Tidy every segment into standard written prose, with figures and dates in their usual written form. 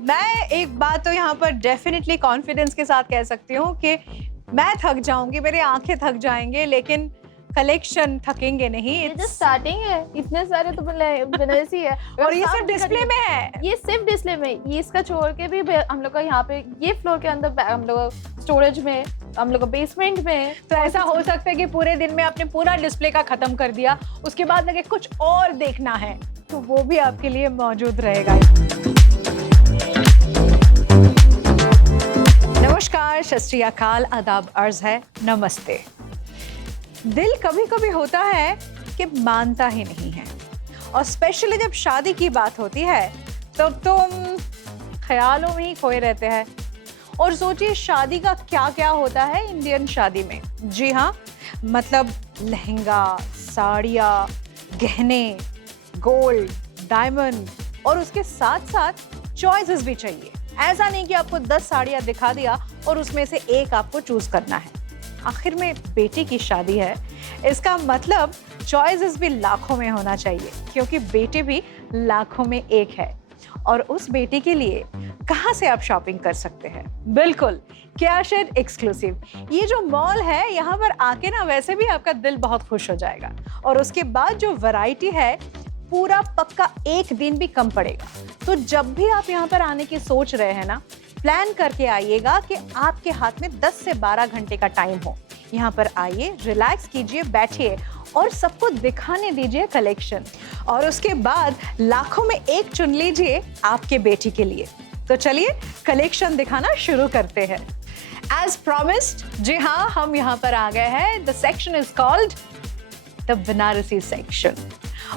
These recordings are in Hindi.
मैं एक बात तो यहाँ पर डेफिनेटली कॉन्फिडेंस के साथ कह सकती हूँ कि मैं थक जाऊंगी, मेरी आंखें थक जाएंगे, लेकिन कलेक्शन थकेंगे नहीं। ये जो स्टार्टिंग है, इतने सारे तो विनर्स ही है और ये सब डिस्प्ले में है। ये सिर्फ डिस्प्ले में, ये इसका छोड़ के भी हम लोग का यहाँ पे ये फ्लोर के अंदर हम लोग स्टोरेज में, हम लोग बेसमेंट में। तो ऐसा हो सकता है कि पूरे दिन में आपने पूरा डिस्प्ले का खत्म कर दिया, उसके बाद लगे कुछ और देखना है, तो वो भी आपके लिए मौजूद रहेगा। नमस्कार, सत श्री अकाल, आदाब अर्ज है, नमस्ते। दिल कभी कभी होता है कि मानता ही नहीं है, और स्पेशली जब शादी की बात होती है तब तो ख्यालों में ही खोए रहते हैं। और सोचिए शादी का क्या क्या होता है इंडियन शादी में। जी हाँ, मतलब लहंगा, साड़ियाँ, गहने, गोल्ड, डायमंड, और उसके साथ साथ चॉइसेस भी चाहिए। ऐसा नहीं कि आपको 10 साड़ियाँ दिखा दिया और उसमें से एक आपको चूज करना है। आखिर में बेटी की शादी है, इसका मतलब चॉइसेस भी लाखों में होना चाहिए, क्योंकि बेटी भी लाखों में एक है। और उस बेटी के लिए कहाँ से आप शॉपिंग कर सकते हैं? बिल्कुल, कैशेड एक्सक्लूसिव। ये जो मॉल है, यहाँ पर आके ना वैसे भी आपका दिल बहुत खुश हो जाएगा। और उसके बाद जो वैरायटी है, पूरा पक्का एक दिन भी कम पड़ेगा। तो जब भी आप यहाँ पर आने की सोच रहे हैं ना, प्लान करके आइएगा कि आपके हाथ में 10 से 12 घंटे का टाइम हो। यहाँ पर आइए, रिलैक्स कीजिए, बैठिए और सबको दिखाने दीजिए कलेक्शन। और उसके बाद लाखों में एक चुन लीजिए आपके बेटी के लिए। तो चलिए कलेक्शन दिखाना शुरू करते हैं। एज प्रॉमिस्ड, जी हाँ, हम यहाँ पर आ गए हैं। The section is called the Banarasi section,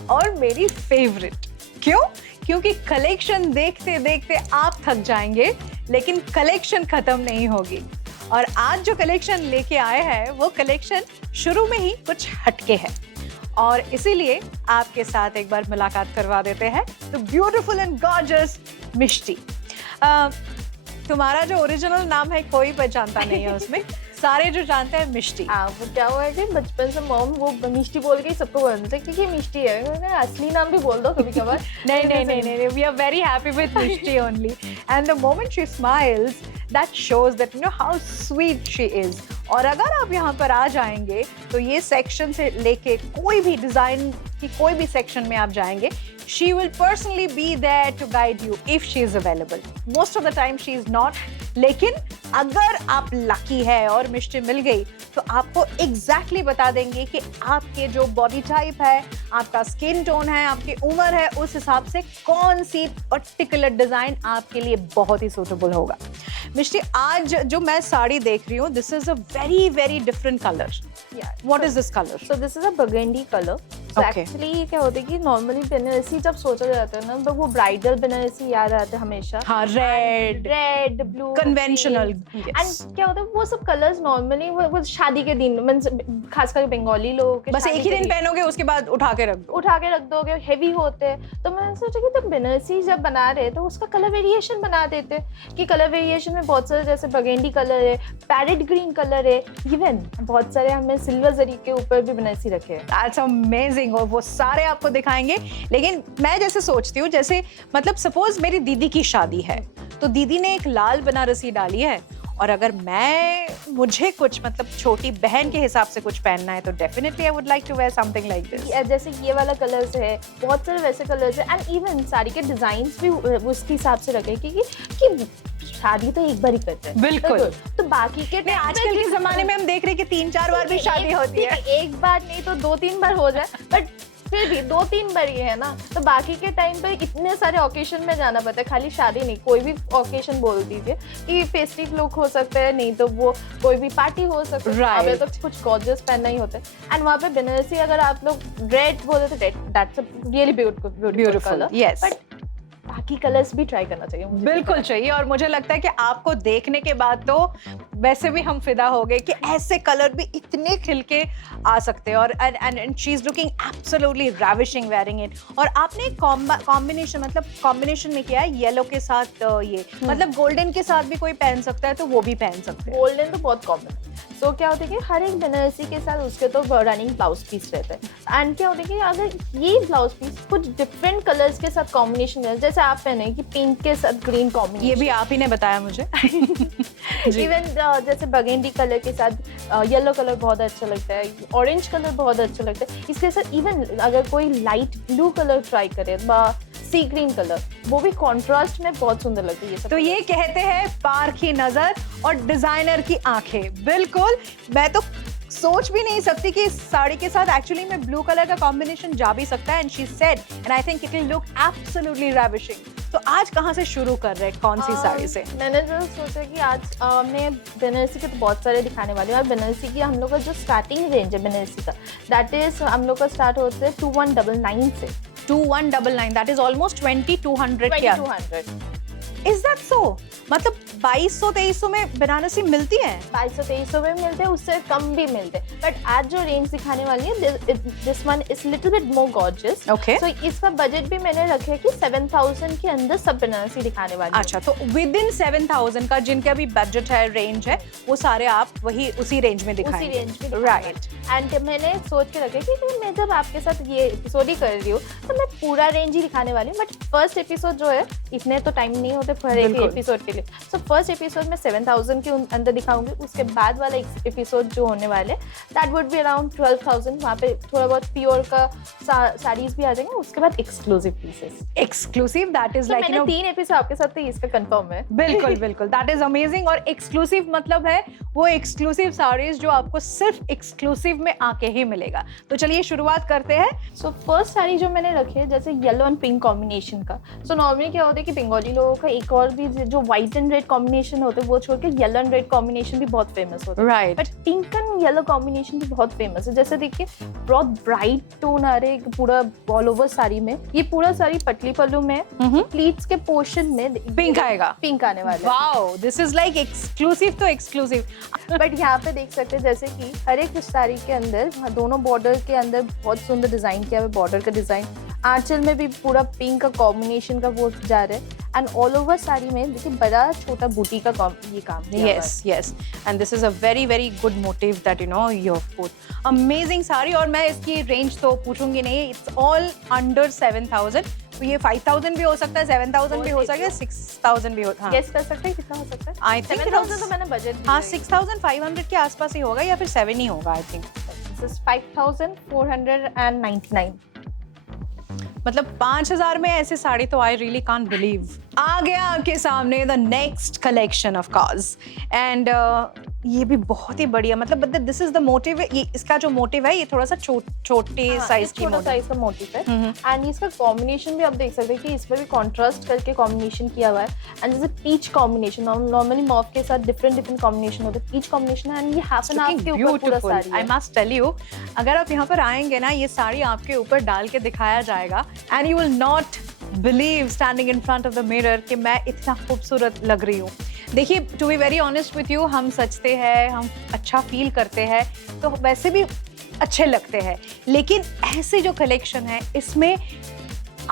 और मेरी फेवरेट। क्यों? क्योंकि कलेक्शन देखते देखते आप थक जाएंगे, लेकिन कलेक्शन खत्म नहीं होगी। और आज जो कलेक्शन लेके आए हैं, वो कलेक्शन शुरू में ही कुछ हटके है, और इसीलिए आपके साथ एक बार मुलाकात करवा देते हैं। तो ब्यूटीफुल एंड गॉर्जियस मिष्टी, तुम्हारा जो ओरिजिनल नाम है कोई पहचानता नहीं है उसमें, सारे जो जानते हैं मिष्टी। वो क्या हुआ है कि बचपन से मॉम वो मिष्टी बोल के ही सबको बोलते हैं क्योंकि मिष्टी है। असली नाम भी बोल दो कभी कभार। नहीं, we are very happy with Mishti only, and the moment she smiles that shows that you know how sweet she is। और अगर आप यहाँ पर आ जाएंगे तो ये सेक्शन से लेके कोई भी डिजाइन की कोई भी सेक्शन में आप जाएंगे, she will personally be there to guide you if she is available। Most of the time she is not, लेकिन अगर आप लकी है और मिष्टी मिल गई तो आपको एग्जैक्टली बता देंगे कि आपके जो बॉडी टाइप है, आपका स्किन टोन है, आपकी उम्र है, उस हिसाब से कौन सी पर्टिकुलर डिजाइन आपके लिए बहुत ही सूटेबल होगा। मिष्टी, आज जो मैं साड़ी देख रही हूँ, this is a very very different colour. What is this colour? So this is a burgundy colour. Actually क्या होता है कि नॉर्मली बनारसी जब सोचा जाता है ना, तो वो ब्राइडल बनारसी याद आता है हमेशा। हाँ, रेड ब्लू कन्वेंशनल। एंड क्या होता है, वो सब कलर्स नॉर्मली वो शादी के दिन, खासकर बंगाली लोगों के बस एक ही दिन पहनोगे, उसके बाद उठा के रख दो, हेवी होते हैं। तो मैंने सोचा कि तो बनारसी जब बना रहे तो उसका कलर वेरिएशन बना देते, कि कलर वेरिएशन में बहुत सारे, जैसे बर्गंडी कलर है, पैरेट ग्रीन कलर है, इवन बहुत सारे हमने सिल्वर जरी के ऊपर भी बनारसी रखे हैं। That's amazing। और वो सारे आपको दिखाएंगे। लेकिन मैं जैसे सोचती हूँ, जैसे मतलब सपोज मेरी दीदी की शादी है, तो दीदी ने एक लाल बनारसी डाली है, और अगर मुझे कुछ मतलब छोटी बहन के हिसाब से कुछ पहनना है, तो definitely I would like to wear something like this. जैसे ये वाला कलर्स है, बहुत सारे वैसे कलर्स है, एंड इवन साड़ी के डिजाइन्स भी उसके हिसाब से रखे, क्योंकि शादी तो एक बार ही करते हैं। बिल्कुल। तो बाकी के आजकल के जमाने में हम देख रहे हैं कि 3-4 बार भी शादी होती है। एक बार नहीं तो 2-3 बार हो जाए, बट फिर भी 2-3 बार ही है ना। तो बाकी के टाइम पे इतने सारे ओकेशन में जाना पड़ता है, खाली शादी नहीं, कोई भी ओकेशन बोल दीजिए कि फेस्टिव लुक हो सकता है, नहीं तो वो कोई भी पार्टी हो सकता है। Right. अबे तो कुछ गॉर्जियस पहनना ही होता है। एंड वहाँ पे बनारसी अगर आप लोग रेड बोले तो red, that's a really beautiful colour. Yes, but बाकी कलर्स भी ट्राई करना चाहिए मुझे। बिल्कुल चाहिए। और मुझे लगता है कि आपको देखने के बाद तो वैसे भी हम फिदा हो गए कि ऐसे कलर भी इतने खिल के आ सकते हैं। और and she is looking absolutely ravishing wearing it. और आपने कॉम्बिनेशन में किया है येलो के साथ, ये मतलब गोल्डन के साथ भी कोई पहन सकता है, तो वो भी पहन सकते हैं। गोल्डन तो बहुत कॉमन है। तो क्या होता है कि हर एक बनारसी के साथ उसके तो रनिंग ब्लाउज पीस रहते हैं। एंड क्या होता है कि अगर ये ब्लाउज पीस कुछ डिफरेंट कलर्स के साथ कॉम्बिनेशन है, जैसे आप पहने कि पिंक के साथ ग्रीन कॉम्बिनेशन, ये भी आप ही ने बताया मुझे। जी। इवन जैसे बगेंडी कलर के साथ येलो कलर बहुत अच्छा लगता है, ऑरेंज कलर बहुत अच्छा लगता है। इसके साथ इवन अगर कोई लाइट ब्लू कलर ट्राई करे, सी ग्रीन कलर, वो भी कॉन्ट्रास्ट में बहुत सुंदर लगती है ये सब। तो ये कहते हैं पार की नजर और डिजाइनर की आंखें। बिल्कुल, मैं तो सोच भी नहीं सकती कि इस साड़ी के साथ एक्चुअली में ब्लू कलर का कॉम्बिनेशन जा भी सकता है। And she said and I think it will look absolutely ravishing. तो आज कहाँ से शुरू कर रहे हैं, कौन सी साड़ी से? मैंने जो सोचा कि आज मैं बनारसी के तो बहुत सारे दिखाने वाली हूँ। और बनारसी की हम लोग का जो स्टार्टिंग रेंज है बनारसी का, दैट इज हम लोग का स्टार्ट होते हैं 2199 से। 2199, that is almost 2200 के 2200 Is that so? मतलब 2200-2300 में बनारसी मिलती है? 2200-2300 में मिलते हैं, उससे कम भी मिलते हैं। बट आज जो रेंज दिखाने वाली है, this one is little bit more gorgeous. Okay. सो इसका बजट भी मैंने रखा है कि 7000 के अंदर सब बनारसी दिखाने वाली है। अच्छा, तो विद इन 7000 का जिनके अभी बजट है, रेंज है, वो सारे आप वही उसी रेंज में दिखाएंगे? उसी रेंज में, राइट। एंड मैंने सोच के रखा कि मैं जब आपके साथ ये एपिसोड ही कर रही हूँ तो मैं पूरा रेंज ही दिखाने वाली हूँ। बट फर्स्ट एपिसोड जो है, इतने तो टाइम नहीं होते हर एक एपिसोड के लिए। सो फर्स्ट एपिसोड में 7000 के अंदर दिखाऊंगी। उसके बाद वाला एपिसोड जो होने वाले, दैट वुड बी अराउंड 12000। वहाँ पे थोड़ा बहुत प्योर का साड़ीज भी आ जाएंगे। उसके बाद exclusive pieces. Exclusive, that is like, मैंने 3 एपिसोड आपके साथ, तो इसका कंफर्म है। बिल्कुल बिल्कुल, दैट इज अमेजिंग। और एक्सक्लूसिव मतलब है वो एक्सक्लूसिव साड़ीज जो आपको सिर्फ एक्सक्लूसिव में आके ही मिलेगा। तो चलिए शुरुआत करते हैं। सो फर्स्ट साड़ी जो मैंने रखी है, जैसे येलो एंड पिंक कॉम्बिनेशन का। सो नॉर्मली क्या होता है कि बंगाली लोगों का एक और भी जो व्हाइट एंड रेड कॉम्बिनेशन होते हैं, वो छोड़ के येलो एंड रेड कॉम्बिनेशन भी बहुत फेमस होता है। Right. But pink and yellow combination भी बहुत फेमस है। जैसे देखिए, बहुत ब्राइट टोन आ रहे हैं पूरा ऑल ओवर साड़ी में। ये पूरा साड़ी पटली पल्लू में, प्लीट्स के पोर्शन में पिंक आएगा, पिंक आने वाला है। Wow, this is like exclusive तो एक्सक्लूसिव। बट यहाँ पे देख सकते हैं जैसे कि हर एक साड़ी के अंदर दोनों बॉर्डर के अंदर बहुत सुंदर डिजाइन किया हुआ है। बॉर्डर का डिजाइन, आंचल में भी पूरा पिंक का कॉम्बिनेशन का वो जा रहा है। एंड ऑल ओवर साड़ी में देखिए बड़ा छोटा बूटी का ये काम किया हुआ है। Yes, yes, and this is a very very good motive that you know you have put. Amazing sari. और मैं इसकी रेंज तो पूछूंगी नहीं, it's all under 7000। तो ये 5000 भी हो सकता है, 7000 भी हो सकता है, 6000 भी हो। हाँ, गेस कर सकते हैं कितना हो सकता है? I think 7000 तो मैंने बजट, हाँ 6500 के आसपास ही होगा या फिर 7 ही होगा आई थिंक। 5499। मतलब 5000 में ऐसी साड़ी तो आई रियली कांट बिलीव। आ गया आपके सामने the next collection of course. And ये भी बहुत ही बढ़िया, मतलब दिस इज द मोटिव। ये इसका जो मोटिव है, ये थोड़ा सा छोटे साइज की छोटा साइज का मोटिव है। एंड इसका कॉम्बिनेशन भी आप देख सकते हैं कि इसमें भी कॉन्ट्रास्ट करके कॉम्बिनेशन किया हुआ है। एंड जैसे पीच कॉम्बिनेशन, नॉर्मली मॉफ के साथ डिफरेंट कॉम्बिनेशन होते हैं, पीच कॉम्बिनेशन है। एंड ये हाफ एंड हाफ के ऊपर पूरा साड़ी है। आई मस्ट टेल यू, अगर आप यहाँ पर आएंगे ना, ये साड़ी आपके ऊपर डाल के दिखाया जाएगा and you will not believe standing in front of the mirror कि मैं इतना खूबसूरत लग रही हूँ। देखिए, to be very honest with you, हम सजते हैं, हम अच्छा फील करते हैं, तो वैसे भी अच्छे लगते हैं। लेकिन ऐसी जो कलेक्शन है, इसमें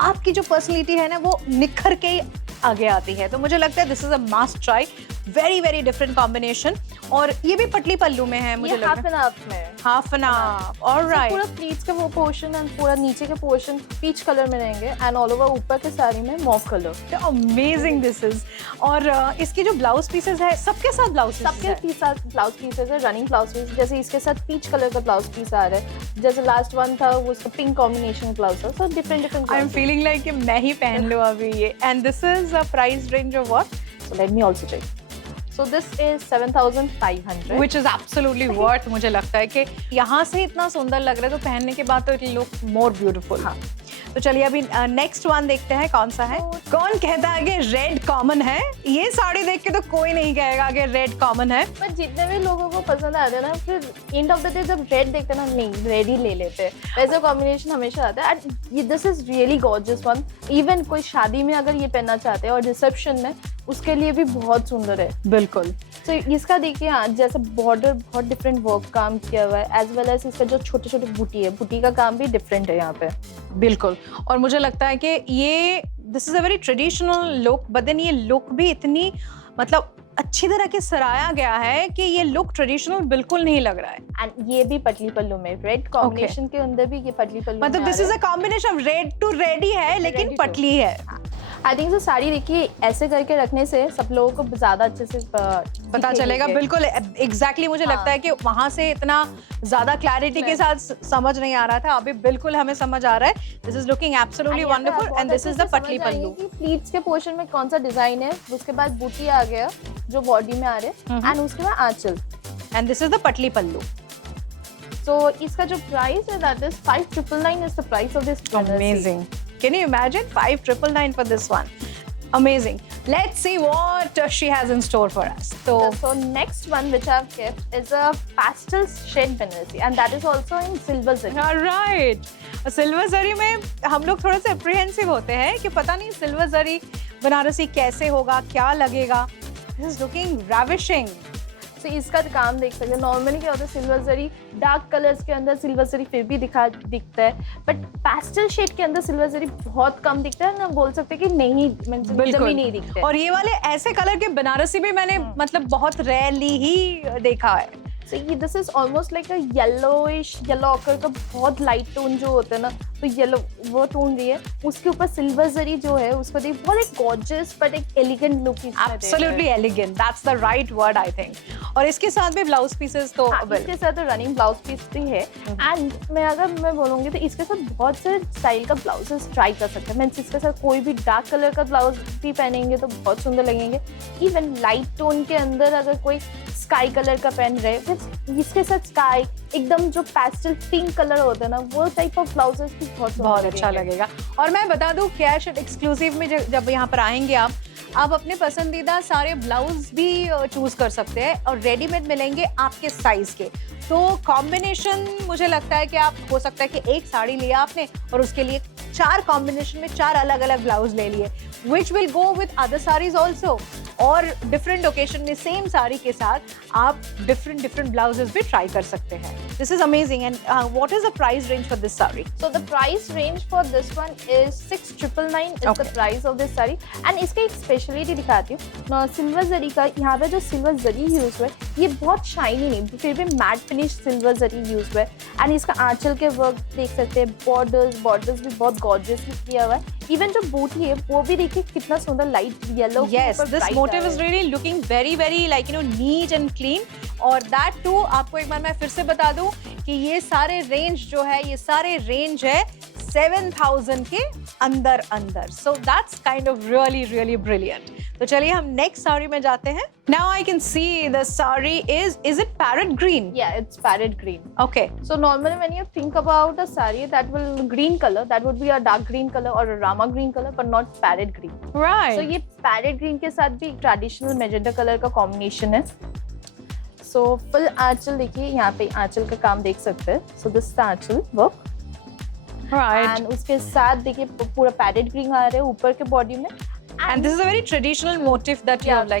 आपकी जो पर्सनैलिटी है ना, वो निखर के आगे आती है। तो मुझे लगता है this is a must try. Very very different combination. और ये भी पटली पल्लू में है, मुझे लग हाफ रहा एंड हाफ में, हाफ एंड हाफ। ऑलराइट। पूरा प्लीट्स का वो पोर्शन एंड पूरा नीचे के पोर्शन पीच कलर में रहेंगे। एंड ऑल ओवर ऊपर के साड़ी में mauve colour. Amazing this is. और इसकी जो ब्लाउज पीसेस है, सबके साथ ब्लाउज सबके साथ ब्लाउज पीसेस है, रनिंग ब्लाउज पीस। जैसे इसके साथ पीच कलर का ब्लाउज पीस आ रहा है, जैसे लास्ट वन था वो उसका पिंक कॉम्बिनेशन ब्लाउज था। So different I am feeling like कि मैं ही पहन लूं अभी ये। And this is a price range of what? So let me also check. So this is 7500, which is absolutely worth। मुझे लगता है कि यहाँ से इतना सुंदर लग रहा है, तो पहनने के बाद तो इट लुक मोर ब्यूटीफुल। हाँ, तो चलिए अभी नेक्स्ट वन देखते हैं कौन सा है। कौन कहता है कि रेड कॉमन है? ये साड़ी देख के तो कोई नहीं कहेगा कि रेड कॉमन है। पर जितने भी लोगों को पसंद आते हैं ना, फिर एंड ऑफ द डे जब रेड देखते हैं ना, नहीं रेड ही ले लेते हैं। वैसे कॉम्बिनेशन हमेशा आता है। And this is really gorgeous one. Even कोई शादी में अगर ये पहनना चाहते हैं और रिसेप्शन में, उसके लिए भी बहुत सुंदर है। बिल्कुल। तो इसका देखिए, हाँ, जैसे बॉर्डर बहुत डिफरेंट वर्क काम किया हुआ है, एज वेल एज इसका जो छोटे छोटे बूटी है, बूटी का काम भी डिफरेंट है यहाँ पे। बिल्कुल। और मुझे लगता है कि ये this is a very traditional look, but then ये लुक भी इतनी मतलब अच्छी तरह के सराया गया है कि ये लुक ट्रेडिशनल बिल्कुल नहीं लग रहा है। एंड ये भी पतली पल्लू में रेड कॉम्बिनेशन के अंदर भी ये पतली पल्लू मतलब this is a combination of red to red ही है लेकिन Ready to- पतली है। आई थिंक साड़ी देखिए ऐसे करके रखने से सब लोगों को ज्यादा अच्छे से पता चलेगा। बिल्कुल एग्जैक्टली मुझे हाँ। लगता है कि वहां से इतना ज्यादा क्लैरिटी के साथ समझ नहीं आ रहा था, अभी बिल्कुल हमें समझ आ रहा है। This is looking absolutely wonderful and this is the पतली पल्लू। प्लीट्स के पोर्शन में कौन सा डिजाइन है, उसके बाद बूटी आ गया जो बॉडी में आ रहे हैं एंड उसके बाद आंचल एंड दिस इज द पतली पल्लू। तो इसका जो प्राइस है that is 5999 is the price of this. Amazing. Can you imagine 5999 for this one? Amazing. Let's see what she has in store for us. So next one which I've kept is a pastel shade Banarasi and that is also in silver zari. all right. Silver zari में हम लोग थोड़े से अप्रीहेंसिव होते हैं कि पता नहीं सिल्वर जरी बनारसी कैसे होगा, क्या लगेगा। This is looking ravishing. तो इसका काम देख सकते हैं। नॉर्मली क्या होता है सिल्वर जरी डार्क कलर्स के अंदर सिल्वर जरी फिर भी दिखता है, बट पेस्टल शेड के अंदर सिल्वर जरी बहुत कम दिखता है ना, बोल सकते हैं कि नहीं बिल्कुल नहीं दिखता है। और ये वाले ऐसे कलर के बनारसी भी मैंने मतलब बहुत रेयरली ही देखा है। So ये this is almost like a yellowish, yellow occur का बहुत लाइट टोन जो होता है ना, तो येलो वो टोन रही है, उसके ऊपर सिल्वर जरी जो है उसको देख बहुत एक गॉर्जियस बट एक elegant look Absolutely elegant. That's the right word I think. और इसके साथ भी ब्लाउज पीसेस तो इसके साथ तो रनिंग ब्लाउज पीस भी है एंड मैं बोलूंगी तो इसके साथ बहुत से स्टाइल का ब्लाउजेस ट्राई कर सकते हैं। मीन्स इसके साथ कोई भी डार्क कलर का ब्लाउज भी पहनेंगे तो बहुत सुंदर लगेंगे। इवन लाइट टोन के अंदर अगर कोई स्काई कलर का पहन रहे फिर इसके साथ स्काई एकदम जो पेस्टल पिंक कलर होता है ना, वो टाइप ऑफ ब्लाउजेस भी बहुत अच्छा लगेगा। और मैं बता दूं कैश एक्सक्लूसिव में जब यहाँ पर आएंगे आप अपने पसंदीदा सारे ब्लाउज भी चूज कर सकते हैं और रेडीमेड मिलेंगे आपके साइज के। तो कॉम्बिनेशन मुझे लगता है कि आप हो सकता है कि एक साड़ी लिया आपने और उसके लिए 4 कॉम्बिनेशन में 4 अलग अलग ब्लाउज ले लिए, which will go with other saris also. और डिफरेंट ओकेशन में सेम साड़ी के साथ आप डिफरेंट ब्लाउजेस भी ट्राई कर सकते हैं। This is amazing. And what is the price range for this sari? So the price range for this one is 6999 is the price of this saree and इसका एक स्पेशलिटी दिखाती हूँ। सिल्वर जरी का यहाँ पे जो सिल्वर जरी यूज हुआ है ये बहुत शाइनी नहीं, फिर भी मैट फिनिश सिल्वर जरी यूज हुआ है एंड इसका आंचल के वर्क देख सकते हैं, बॉर्डर्स भी बहुत गॉर्जियसली किया हुआ है। इवन जो बूटी है वो भी देखिए कितना सुंदर light yellow. Yes, this motif is really looking very like neat and clean. और that too आपको एक बार मैं फिर से बता दूं कि ये सारे रेंज जो है ये सारे रेंज है 7000 के अंदर। So that's kind of really brilliant. तो चलिए हम नेक्स्ट साड़ी में जाते हैं। Now I can see the saree is it parrot green? Yeah, it's parrot green. Okay. So normally when you think about a saree that will green color, that would be a dark green color or a rama green color, but not parrot green. Right. So ये parrot green के साथ भी ट्रेडिशनल मैजेंटा कलर का कॉम्बिनेशन है। So फुल आंचल देखिए, यहाँ पे आंचल का काम देख सकते हैं। So this is the Aanchal work. Right. And उसके साथ देखिए पूरा पैरेट ग्रीन आ रहा है ऊपर के बॉडी में। And this is a very traditional motif that you have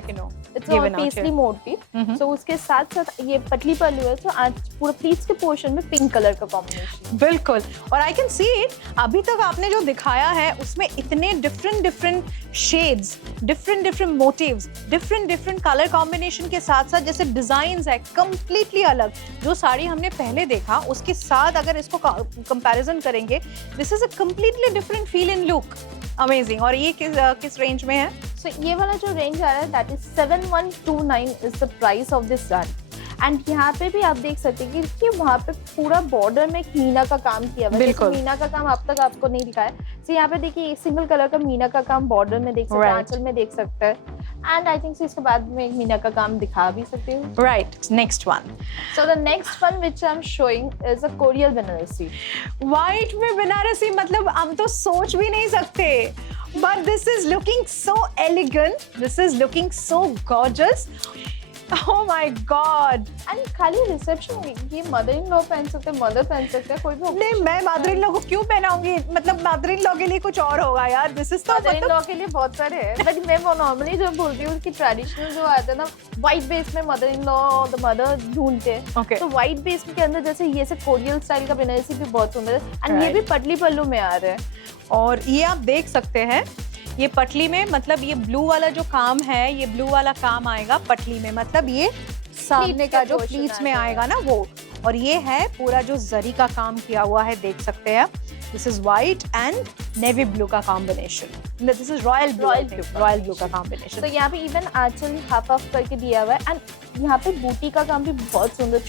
It's a paisley motif. So उसके साथ साथ ये पतली पल्लू है, तो आज पूरा प्लीट्स के पोर्शन में पिंक कलर का कॉम्बिनेशन। बिल्कुल। और आई कैन सी इट, अभी तक आपने जो दिखाया है उसमें इतने different shades, different motives, different colour combination के साथ साथ जैसे डिजाइन्स है कंप्लीटली अलग। जो साड़ी हमने पहले देखा उसके साथ अगर इसको कंपैरिजन करेंगे, this is a completely different feel in look. Amazing. और ये किस रेंज में है? So ये वाला जो रेंज आ रहा है that is 7129 is the price of this saree. And यहाँ पे भी आप देख सकते हैं कि वहाँ पे पूरा बॉर्डर में एक मीना का काम किया हुआ है। जैसे मीना का काम अब तक आपको नहीं दिखाया, तो यहाँ पे देखिए एक सिंगल कलर का मीना का काम बॉर्डर में देख सकते हैं, आंचल में देख सकते हैं, एंड आई थिंक इसके बाद में एक मीना का काम दिखा भी सकते हैं। Right, next one. So the next one which I am showing is a chorial Banarasi. White में बनारसी, मतलब हम तो सोच भी नहीं सकते, but this is looking so elegant, this is looking so gorgeous. Oh my God! And खाली रिसेप्शन ये मदर इन लॉ पहन सकते हैं, मदर पहन सकते हैं, कोई भी नहीं, मैं मदर इन लॉ को क्यों पहनाऊंगी? मतलब मदर इन लॉ के लिए कुछ और होगा यार। दिस इज तो मदर इन लॉ के लिए बहुत सारे हैं, बट मैं वो नॉर्मली जो बोलती हूँ कि ट्रेडिशनल जो आता है ना व्हाइट बेस में mother in law the mother ढूंढते हैं, तो व्हाइट बेस के अंदर जैसे ये से कोरियल स्टाइल का बनारसी भी बहुत सुंदर है, एंड ये भी पतली पल्लू में आ रहा है। और ये आप देख सकते हैं ये पटली में, मतलब ये ब्लू वाला जो काम है, ये ब्लू वाला काम आएगा पटली में, मतलब ये सामने का जो प्लीट्स में आएगा ना वो। और ये है पूरा जो जरी का काम किया हुआ है, देख सकते हैं। This is white and navy blue का combination. This is royal blue का कॉम्बिनेशन। तो यहाँ पे इवन आंचल हाफ ऑफ करके दिया हुआ है एंड यहाँ पे बूटी का काम भी बहुत सुंदर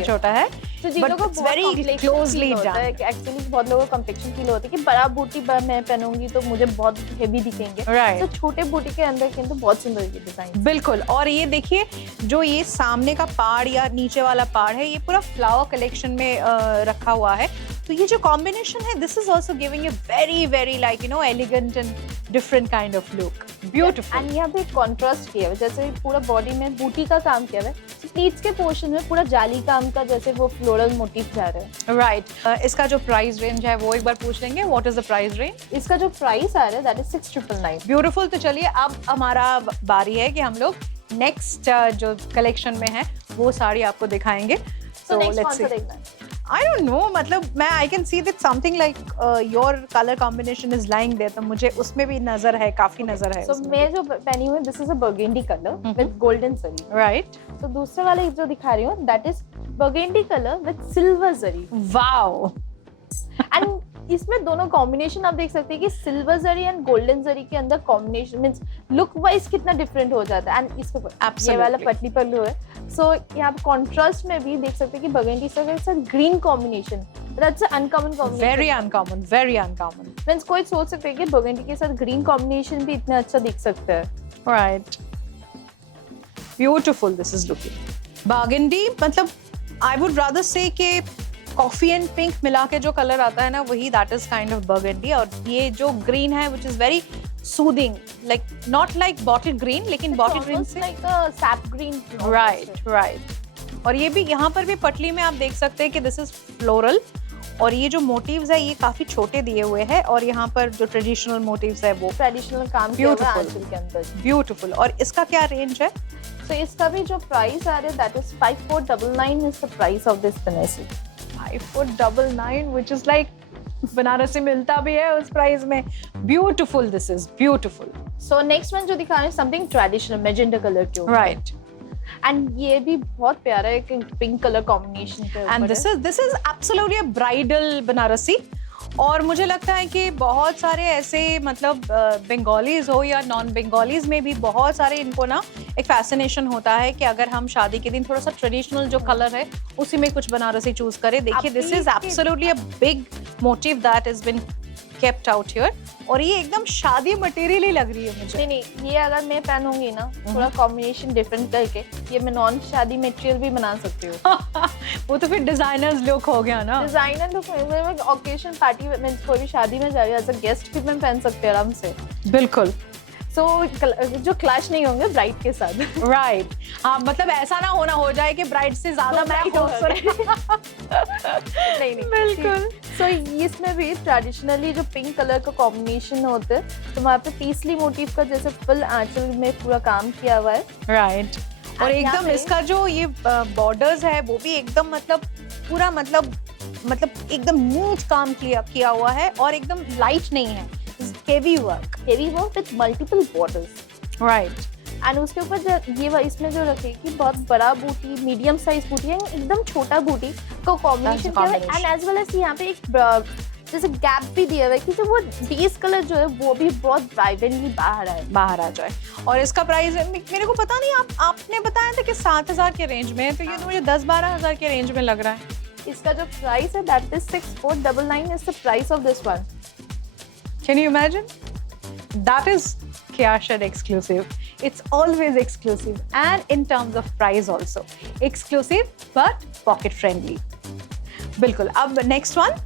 छोटा है। तो जिन लोगों को वेरी क्लोजली डन। एक्चुअली बहुत लोगों को कॉम्प्लेक्शन फील होता है कि बड़ा बूटी मैं पहनूंगी तो मुझे बहुत हेवी दिखेंगे। राइट। तो छोटे बूटी के अंदर किंतु बहुत सुंदर ये डिजाइन। बिल्कुल। और ये देखिए जो ये सामने का पार्ट या नीचे वाला पार्ट है, ये पूरा फ्लावर कलेक्शन में रखा हुआ है। तो ये जो कॉम्बिनेशन है, this is also giving a very very like elegant and different kind of look. Beautiful. And यहाँ पे कॉन्ट्रास्ट किया हुआ है, जैसे पूरा बॉडी में बूटी का काम किया हुआ है, प्लीट्स के पोर्शन में पूरा जाली काम का जैसे वो फ्लोरल मोटिव जा रहा है। राइट। इसका जो प्राइस रेंज है वो एक बार पूछ लेंगे, what is the price range? इसका जो प्राइस आ रहा है दैट इज 6,999। ब्यूटीफुल। तो चलिए अब हमारा बारी है कि हम लोग नेक्स्ट जो कलेक्शन में है वो साड़ी आपको दिखाएंगे। So next कौन सा देखना है? I don't know, मतलब मैं I can see that something like your color combination is lying there, तो मुझे उसमें भी नजर है, काफी नजर है। So मैं जो पहनी हुई this is a burgundy color with golden zari। Right। तो दूसरा वाला जो दिखा रही हूँ that is burgundy color with silver zari। Wow। And इसमें दोनों कॉम्बिनेशन आप देख सकते हैं कि सिल्वर जरी एंड गोल्डन जरी के अंदर कॉम्बिनेशन मींस लुक वाइज कितना डिफरेंट हो जाता है। एंड इसके ये वाला पतली पल्लू है। सो यहाँ पे कॉन्ट्रास्ट में भी देख सकते हैं कि बर्गंडी के साथ green combination, that's uncommon combination. Very uncommon. Means कोई सोच सकते हैं कि बर्गंडी के साथ ग्रीन कॉम्बिनेशन भी इतना अच्छा दिख सकता है। Right. Beautiful this is looking. Burgundy मतलब आई वुड रादर से कि कॉफी एंड पिंक मिला के जो कलर आता है ना, वही that is kind of burgundy. और ये जो ग्रीन है which is very soothing, like not like bottle green, लेकिन बॉटल ग्रीन से लाइक अ सैप ग्रीन। राइट। और ये भी यहाँ पर भी पटली में आप देख सकते हैं कि दिस इज फ्लोरल। और ये जो मोटिव्स है ये काफी छोटे दिए हुए हैं। और यहाँ पर जो ट्रेडिशनल मोटिव्स है वो ट्रेडिशनल काम किया हुआ है आंचल के अंदर। ब्यूटीफुल। और इसका क्या रेंज है? तो इसका भी जो प्राइस आ रहा है that is 5499 is the price of this Banarasi. 5499 which is like Banarasi मिलता भी है उस प्राइस में। Beautiful. This is beautiful. So next one जो दिखा रहे हैं समथिंग ट्रेडिशनल मैजेंटा कलर के ऊपर। राइट। एंड ये भी बहुत प्यारा है कि पिंक कलर कॉम्बिनेशन के ऊपर। And this is absolutely a bridal Banarasi. और मुझे लगता है कि बहुत सारे ऐसे मतलब बंगालीज हो या नॉन बंगालीज में भी बहुत सारे इनको ना एक फैसिनेशन होता है कि अगर हम शादी के दिन थोड़ा सा ट्रेडिशनल जो कलर है उसी में कुछ बनारसी चूज करें। देखिए this is absolutely a big motive that is been kept out here. और ये एकदम शादी मटेरियल ही लग रही है मुझे। नहीं ये अगर मैं पहनूंगी ना थोड़ा कॉम्बिनेशन डिफरेंट करके, ये मैं नॉन शादी मटेरियल भी बना सकती हूँ। वो तो फिर डिजाइनर्स लुक हो गया ना। डिजाइनर लुक में ओकेजन पार्टी में कोई भी शादी में जा रही है एज अ गेस्ट भी मैं पहन सकती हूँ आराम से। बिल्कुल। सो जो क्लैश नहीं होंगे ब्राइड के साथ। राइट। हाँ मतलब ऐसा ना होना हो जाए कि ब्राइड से ज्यादा मैं नहीं बिल्कुल। सो इसमें भी ट्रेडिशनली जो पिंक कलर का कॉम्बिनेशन होता है तो वहाँ पे पीसली मोटिव का जैसे फुल आंचल में पूरा काम किया हुआ है। राइट। और एकदम इसका जो ये बॉर्डर्स है वो भी एकदम मतलब पूरा मतलब एकदम नीट काम किया हुआ है और एकदम लाइट नहीं है। Heavy work with multiple borders. Right. And उसके ऊपर ये इसमें जो रखे कि बहुत बड़ा बूटी, मीडियम साइज बूटी है, एकदम छोटा बूटी का कॉम्बिनेशन किया है। एंड एज वेल एज यहाँ पे एक जैसे गैप भी दिया हुआ है कि जो वो बेस कलर जो है वो भी बहुत वाइब्रेंटली बाहर आ जाए। और इसका प्राइस मेरे को पता नहीं, आपने बताया था कि 7,000 के रेंज में है, तो ये तो मुझे 10-12 हज़ार के रेंज में लग रहा है। इसका जो प्राइस है that is 6,499 is the price of this one. Can you imagine? That is Kyashan exclusive. It's always exclusive, and in terms of price also exclusive but pocket friendly. बिल्कुल। अब next one,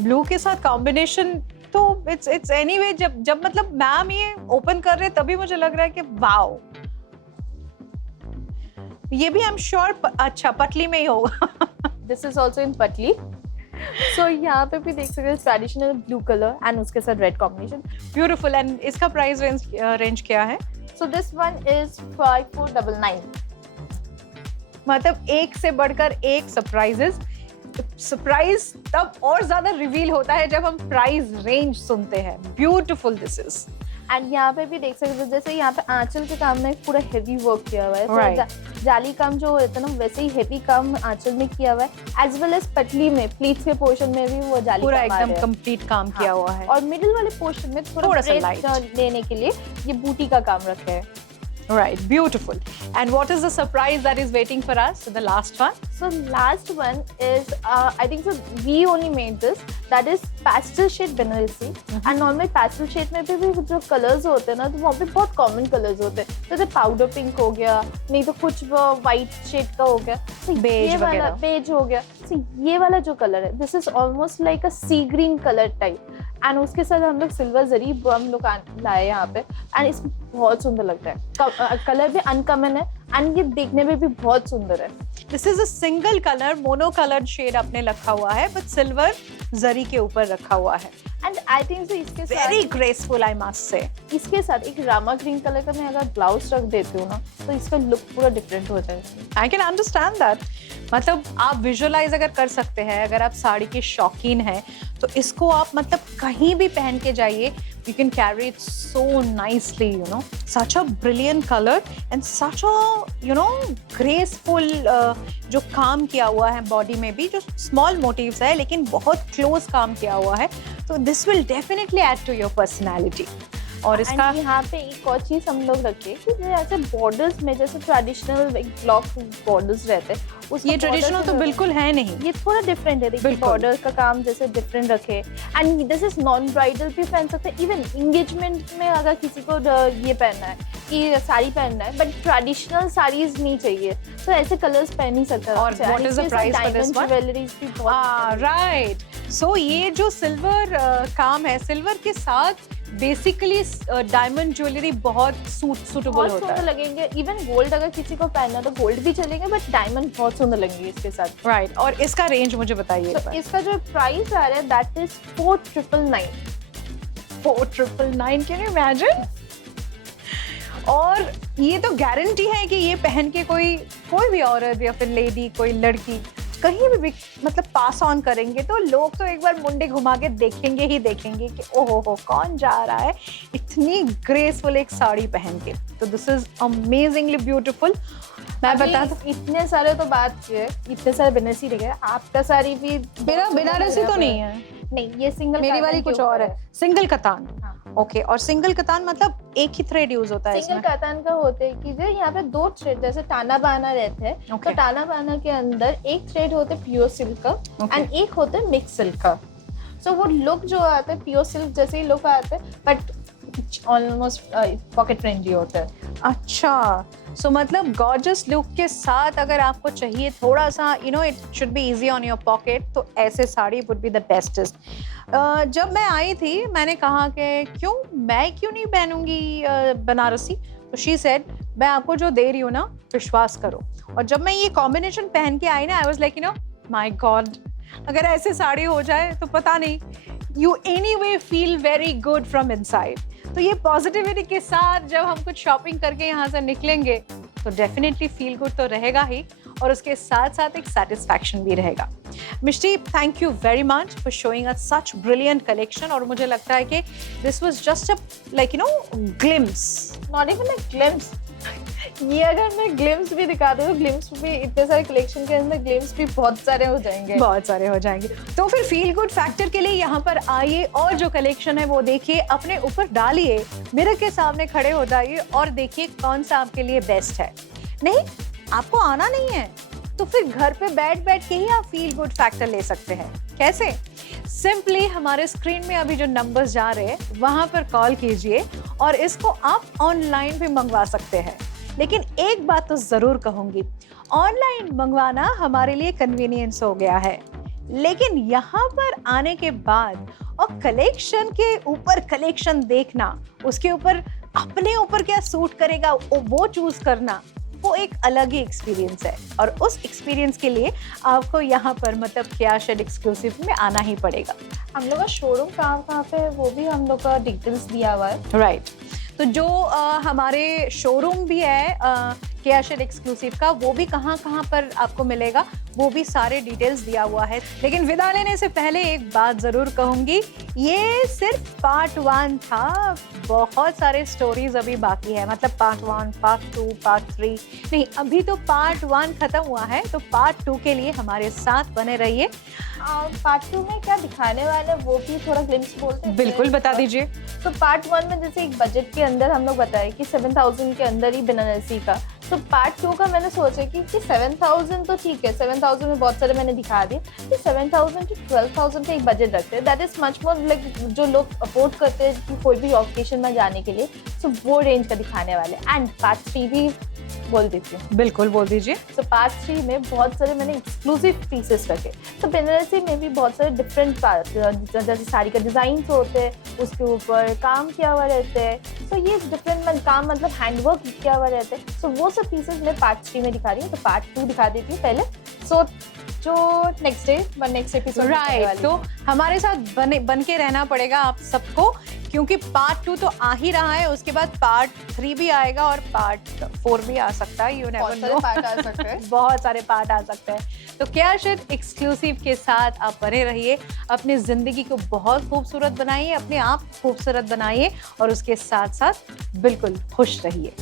ब्लू के साथ कॉम्बिनेशन तो it's anyway जब मतलब मैम ये ओपन कर रहे तभी मुझे लग रहा है कि वाओ, ये भी आई एम श्योर अच्छा पटली में ही होगा। दिस इज ऑल्सो इन पटली। सो यहाँ पे भी देख सकते हैं ट्रेडिशनल ब्लू कलर एंड उसके साथ रेड कॉम्बिनेशन। ब्यूटीफुल। एंड इसका प्राइस रेंज क्या है? So this one is 5499। मतलब एक से बढ़कर एक सरप्राइज तब और ज्यादा रिवील होता है जब हम प्राइस रेंज सुनते हैं। Beautiful this is. एंड यहाँ पे भी देख सकते हो जैसे यहाँ पे आंचल के काम में पूरा हेवी वर्क किया हुआ है। So, Right. जाली काम जो होता है ना वैसे ही हेवी काम आंचल में किया हुआ है, एज वेल एज पटली में प्लीट्स के पोर्शन में भी वो जाली पूरा काम आ एकदम रहा है। कंप्लीट काम किया हुआ है। और मिडिल वाले पोर्शन में थोड़ा सा breadth light. देने के लिए ये बूटी का काम रखा है। Right, beautiful. And what is the surprise that is waiting for us? The last one? So last one is I think so we only made this, that is pastel shade Banarasi. And normally pastel shade में भी जो colors होते हैं ना तो वहाँ पे बहुत common colors होते हैं, जैसे powder pink हो गया, नहीं तो कुछ white shade का हो गया, तो Beige ये वाला वगैरह। beige हो गया। So ये वाला जो color है this is almost like a sea green color type, and उसके साथ हम लोग सिल्वर जरी हम लोग लाए यहाँ पे, एंड इसमें बहुत सुंदर लगता है। कलर भी अनकॉमन है एंड ये देखने में भी बहुत सुंदर है। This is a single color, mono colored shade आपने रखा हुआ है, but silver जरी के ऊपर रखा हुआ है। एंड आई थिंक सो इसके Very साथ graceful, I must say. इसके साथ एक रामा ग्रीन कलर का मैं अगर ब्लाउज रख देती हूँ ना तो इसका लुक पूरा डिफरेंट हो जाएगा। I can understand that. मतलब आप विजुअलाइज अगर कर सकते हैं, अगर आप साड़ी के शौकीन हैं तो इसको आप मतलब कहीं भी पहन के जाइए, you can carry it so nicely, you know. Such a brilliant color and such a, you know, graceful जो काम किया हुआ है बॉडी में भी, जो स्मॉल मोटिव्स है लेकिन बहुत क्लोज काम किया हुआ है, तो this will definitely add to your personality. और इसका And यहाँ पे एक और चीज हम लोग रखे कि जैसे बॉर्डर्स में जैसे ट्रेडिशनल ब्लॉक बॉर्डर्स रहते हैं, उसका ये ट्रेडिशनल border तो से बिल्कुल है नहीं। ये थोड़ा डिफरेंट है। देखिए बिल्कुल। बॉर्डर का काम जैसे डिफरेंट रखे, and this is non bridal भी पहन सकते हैं, इवन एंगेजमेंट में अगर किसी को ये पहनना है कि साड़ी पहनना है बट ट्रेडिशनल साड़ीज नहीं चाहिए तो ऐसे कलर्स पहन ही सकते हैं। और what is the price for this one? Jewelleries भी बहुत राइट, सो ये जो सिल्वर काम है, सिल्वर के साथ बेसिकली डायमंड ज्वेलरी बहुत सूटेबल बहुत होता सुंदर है। लगेंगे। इवन गोल्ड अगर किसी को पहनना है तो गोल्ड भी चलेंगे बट डायमंड बहुत सुंदर लगेंगे इसके साथ। राइट, और इसका रेंज मुझे बताइए एक तो बार। इसका जो प्राइस आ रहा है that is 4999। 4999, can you imagine? और ये तो गारंटी है कि ये पहन के कोई भी औरत या फिर लेडी, कोई लड़की कहीं भी मतलब पास ऑन करेंगे तो लोग तो एक बार मुंडे घुमा के देखेंगे ही देखेंगे कि ओहो हो कौन जा रहा है इतनी ग्रेसफुल एक साड़ी पहन के। तो दिस इज अमेजिंगली ब्यूटीफुल। मैं बता दूं, इतने सारे तो बात किए, इतने सारे बनारसी रह गए, आपका साड़ी भी मेरा बनारसी तो नहीं है, नहीं, ये सिंगल मेरी वाली कुछ और है, सिंगल कतान। हाँ। ओके, और सिंगल कतान मतलब एक ही थ्रेड यूज होता है सिंगल इसमें? कातान का होते हैं कि जो यहाँ पे दो थ्रेड जैसे टाना बाना रहते हैं, Okay. तो टाना बाना के अंदर एक थ्रेड होते हैं प्योर सिल्क का Okay. एंड एक होते हैं मिक्स सिल्क का। सो वो लुक जो आता है प्योर सिल्क जैसे ही लुक आता है बट ऑलमोस्ट पॉकेट फ्रेंडली होता है। अच्छा, सो मतलब गॉर्जियस लुक के साथ अगर आपको चाहिए थोड़ा सा you know it should be easy on your pocket, तो ऐसे sari would be the bestest. जब मैं आई थी मैंने कहा कि मैं क्यों नहीं पहनूंगी बनारसी, तो शी सेड मैं आपको जो दे रही हूँ ना विश्वास करो। और जब मैं ये कॉम्बिनेशन पहन के आई ना, I was like you no my God, अगर ऐसे साड़ी हो जाए तो पता नहीं, you anyway feel very good from inside. तो ये पॉजिटिविटी के साथ जब हम कुछ शॉपिंग करके यहाँ से निकलेंगे तो डेफिनेटली फील गुड तो रहेगा ही, और उसके साथ साथ एक सेटिस्फैक्शन भी रहेगा। Mishti, thank you very much for showing us such brilliant collection. और मुझे लगता है कि this was just a like you know glimpse, not even a glimpse. ये अगर मैं ग्लिम्स भी दिखा दूँ तो ग्लिम्स भी इतने सारे कलेक्शन के अंदर ग्लिम्स भी बहुत सारे हो जाएंगे। बहुत सारे हो जाएंगे। तो फिर फील गुड फैक्टर के लिए यहाँ पर आइए और जो कलेक्शन है वो देखिए, अपने ऊपर डालिए, मिरर के सामने खड़े हो जाइए और देखिए कौन सा आपके लिए बेस्ट है। नहीं, आपको आना नहीं है तो फिर घर पे बैठ के ही आप फील गुड फैक्टर ले सकते हैं। कैसे? सिंपली हमारे स्क्रीन में अभी जो नंबर्स जा रहे हैं वहां पर कॉल कीजिए और इसको आप ऑनलाइन भी मंगवा सकते हैं। लेकिन एक बात तो जरूर कहूंगी, ऑनलाइन मंगवाना हमारे लिए कन्वीनियंस हो गया है, लेकिन यहाँ पर आने के बाद और कलेक्शन के ऊपर कलेक्शन देखना, उसके ऊपर अपने ऊपर क्या सूट करेगा वो चूज करना, वो एक अलग ही एक्सपीरियंस है। और उस एक्सपीरियंस के लिए आपको यहाँ पर मतलब क्या शेड एक्सक्लूसिव में आना ही पड़ेगा। हम लोग का शोरूम कहाँ पे है वो भी हम लोग का डिटेल्स दिया हुआ है। राइट, तो जो हमारे शोरूम भी है केयाशेड एक्सक्लूसिव का, वो भी कहाँ कहाँ पर आपको मिलेगा, वो भी सारे डिटेल्स दिया हुआ है। लेकिन विदा लेने से पहले एक बात जरूर कहूंगी, ये सिर्फ पार्ट 1 था, बहुत सारे स्टोरीज अभी बाकी है, मतलब पार्ट 1, पार्ट 2, पार्ट 3 नहीं, अभी तो पार्ट 1 खत्म हुआ है, तो पार्ट 2 के लिए हमारे साथ बने रहिए। पार्ट 2 में क्या दिखाने वाले हैं वो भी थोड़ा ग्लिम्स बोलते हैं। बिल्कुल बता दीजिए। तो पार्ट 1 में जैसे एक बजट के अंदर हम लोग बताए कि 7000 के अंदर ही बनारसी का, तो पार्ट 2 का मैंने सोचा कि 7000 तो ठीक है, 7000 में बहुत सारे मैंने दिखा दिए, कि 7000 to 12000 का एक बजट रखते हैं, that is much more like जो लोग अफोर्ड करते हैं कि कोई भी ऑकेशन में जाने के लिए, सो वो रेंज का दिखाने वाले। एंड पार्ट 3 भी बोल देती हूँ। बिल्कुल बोल दीजिए। तो पार्ट 3 में बहुत सारे मैंने एक्सक्लूसिव पीसेस रखे, तो बनारसी में भी बहुत सारे डिफरेंट जैसे साड़ी का डिजाइन होते हैं, उसके ऊपर काम किया हुआ रहते हैं, तो ये डिफरेंट काम मतलब हैंडवर्क किया हुआ रहता है, सो वो सब पीसेस मैं पार्ट 3 में दिखा रही हूँ। तो पार्ट 2 दिखा देती हूँ पहले, सो जो नेक्स्ट एपिसोड राइट, तो हमारे साथ बन के रहना पड़ेगा आप सबको, क्योंकि पार्ट 2 तो आ ही रहा है, उसके बाद पार्ट 3 भी आएगा और पार्ट 4 भी आ सकता है, यू नेवर नो, पार्ट आ सकते हैं। बहुत सारे पार्ट आ सकते हैं। तो केयाशेड एक्सक्लूसिव के साथ आप बने रहिए, अपनी जिंदगी को बहुत खूबसूरत बनाइए, अपने आप खूबसूरत बनाइए और उसके साथ साथ बिल्कुल खुश रहिए।